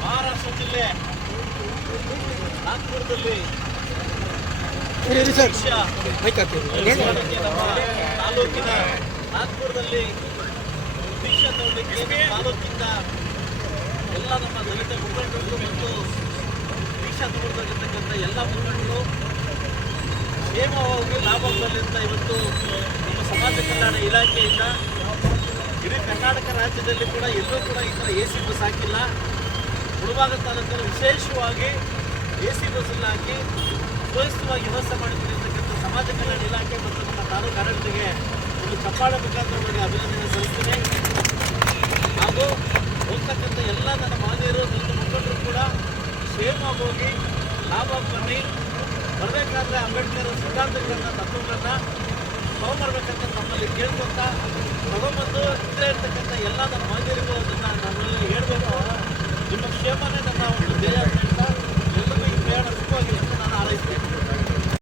ಮಹಾರಾಷ್ಟ್ರ ಜಿಲ್ಲೆ. ನಾಗ್ಪುರದಲ್ಲಿ ತಾಲೂಕಿನ ನಾಗ್ಪುರದಲ್ಲಿ ದೀಕ್ಷಾ ತಾಲೂಕಿನ ಎಲ್ಲ ನಮ್ಮ ದಲಿತ ಮುಖಂಡರು ಮತ್ತು ದೀಕ್ಷಾ ತಗೊಳ್ತಕ್ಕಂಥ ಎಲ್ಲ ಮುಖಂಡರು ಕ್ಷೇಮವಾಗಿ ಲಾಭ ಅಂತ ಇವತ್ತು ನಮ್ಮ ಸಮಾಜ ಕಲ್ಯಾಣ ಇಲಾಖೆಯಿಂದ ಇಡೀ ಕರ್ನಾಟಕ ರಾಜ್ಯದಲ್ಲಿ ಕೂಡ ಎಲ್ಲೂ ಕೂಡ ಈ ಥರ ಎ ಸಿ ಬಸ್ ಹಾಕಿಲ್ಲ. ಮುಳಬಾಗ ತಾಲೂಕಲ್ಲಿ ವಿಶೇಷವಾಗಿ ಎ ಸಿ ಬಸ್ಸಲ್ಲಿ ಹಾಕಿ ಸುವ್ಯವಸ್ಥಿತವಾಗಿ ವ್ಯವಸ್ಥೆ ಮಾಡಿಕೊಂಡಿರ್ತಕ್ಕಂಥ ಸಮಾಜ ಕಲ್ಯಾಣ ಇಲಾಖೆ ಮತ್ತು ನಮ್ಮ ತಾಲೂಕು ಆಡಳಿತಕ್ಕೆ ಒಂದು ಚಪ್ಪಾಳೆ ಮುಖಾಂತರ ಅವರಿಗೆ ಅಭಿನಂದನೆ ಸಲ್ಲಿಸ್ತೇನೆ ಹಾಗೂ ಹೋಗ್ತಕ್ಕಂಥ ಎಲ್ಲ ನನ್ನ ಮಾನ್ಯರು ದಲಿತ ಮುಖಂಡರು ಕೂಡ ಕ್ಷೇಮವಾಗಿ ಹೋಗಿ ಲಾಭ ಬನ್ನಿ ಬರಬೇಕಾದ್ರೆ ಅಂಬೇಡ್ಕರ್ ಸಿದ್ಧಾಂತಗಳನ್ನ, ತತ್ವಗಳನ್ನ ತಗೊಂಬರ್ಬೇಕಂತ ನಮ್ಮಲ್ಲಿ ಕೇಳ್ಕೊಂತ ತಗೊಂಬಂದು ಇದ್ರೆ ಇರ್ತಕ್ಕಂಥ ಎಲ್ಲ ನಮ್ಮ ಮಂದಿರಿಗೂ ಅದನ್ನು ನಮ್ಮಲ್ಲಿ ಹೇಳ್ಬೇಕು. ನಿಮ್ಮ ಕ್ಷೇಮನೇ ನನ್ನ ಒಂದು ಧ್ಯೇಯ.